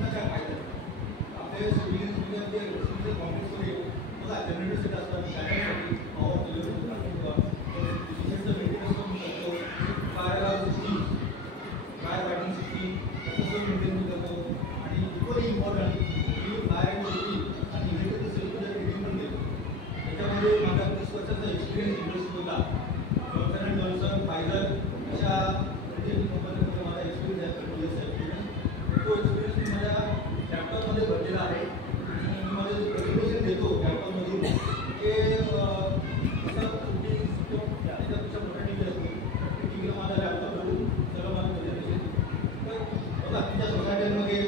काय फायदा आपले सिव्हिल कॉम्प्लेक्समध्ये बघा जनरेटर सेट असतात त्यासाठी पॉवर डिजिटलचं मेंटेनन्स करू शकतो fire system fire fighting system कसं मेंटेन करतो आणि इक्वली इम्पॉर्टंट की फायर सेफ्टी आणि इलेक्ट्रिकल सेफ्टीचं ट्रेनिंग पण देतो. त्याच्यामध्ये माझा 30 वर्षाचा एक्सपिरियन्स इंडस्ट्री होता. जॉन्सन अँड जॉन्सन फायझर अशा कंपनीमध्ये माझा एक्सपिरियन्स आहे 30 इयर्स एक्सपिरियन्स. तो एक्सपिरियन्स मी माझ्या लॅपटॉपमध्ये भरलेला आहे. मी माझं जे प्रेझेंटेशन देतो लॅपटॉपमधून ते कसं कुठे त्याच्यापेक्षा मोठा टी व्ही असतो टी व्हीला माझा लॅपटॉप धरून सगळं माझं प्रेझेंटेशन. तर बघा तुमच्या सोसायटीमध्ये